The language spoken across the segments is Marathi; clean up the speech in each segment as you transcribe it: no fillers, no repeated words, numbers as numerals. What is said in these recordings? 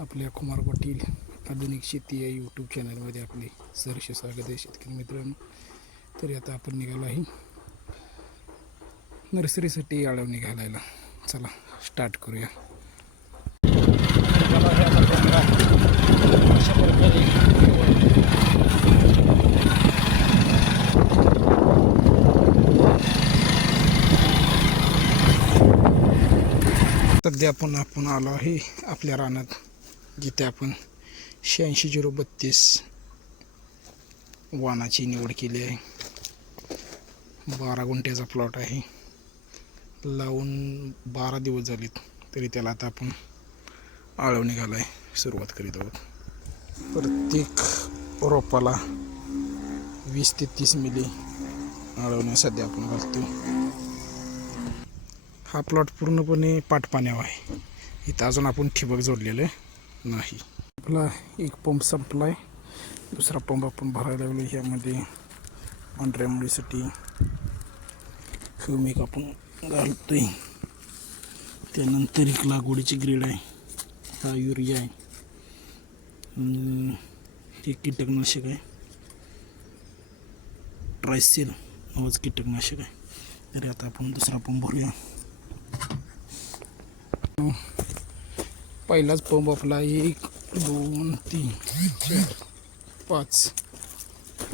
आपल्या कुमार पाटील आधुनिक शेती या यूट्यूब चॅनलमध्ये आपले सहर्ष स्वागत आहे शेतकरी मित्रांनो. तरी आता आपण निघालो आहे नर्सरीसाठी आळवणी घालायला. चला स्टार्ट करूया. सध्या आपण आलो आहे आपल्या रानात, जिथे आपण 86-032 वाणाची निवड केली आहे. 12 गुंठ्याचा प्लॉट आहे. लावून 12 दिवस झालेत, तरी त्याला आता आपण आळवणी घालाय सुरुवात करीत आहोत. प्रत्येक रोपाला 20 ते 30 मिली आळवण्या सध्या आपण घालतो. हा प्लॉट पूर्णपणे पाटपाण्यावर आहे. इथं अजून आपण ठिबक जोडलेलं नाही. आपला एक पंप संपला आहे, दुसरा पंप आपण भरायला लागलो. ह्यामध्ये पांढऱ्या मुळीसाठी फ्युमिक आपण घालतोय. त्यानंतर एक लागवडीची ग्रेड आहे, हा युरिया आहे. हे कीटकनाशक आहे, ट्रायसेल नावाचं कीटकनाशक आहे. तरी आता आपण दुसरा पंप भरूया. पहिलाच पंप आपला 1 2 3 4 5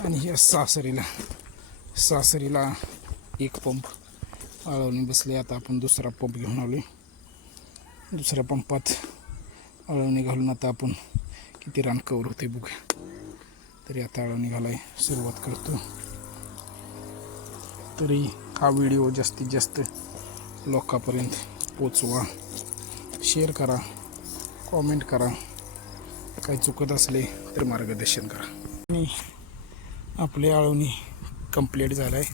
आणि ह्या सासरीला एक पंप आळवणी बसले. आता आपण दुसरा पंप घेऊन आलोय. दुसऱ्या पंपात आळवणी घालून आता आपण किती रान कवर होते बघूया. तरी आता आळवणी घालाय सुरुवात करतो. तरी हा व्हिडिओ जास्तीत जास्त लोकांपर्यंत पोचवा, शेअर करा, कॉमेंट करा. काही चुकत असले तर मार्गदर्शन करा. आणि आपली आळवणी कंप्लीट झाला आहे.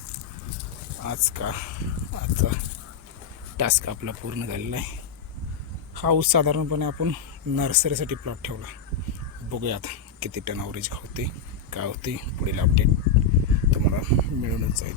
आजचा टास्क आपला पूर्ण झालेला आहे. हा ऊस साधारणपणे आपण नर्सरीसाठी प्लॉट ठेवला. बघूया आता किती टन ॲव्हरेज होते, काय होते. पुढील अपडेट तुम्हाला मिळूनच जाईल.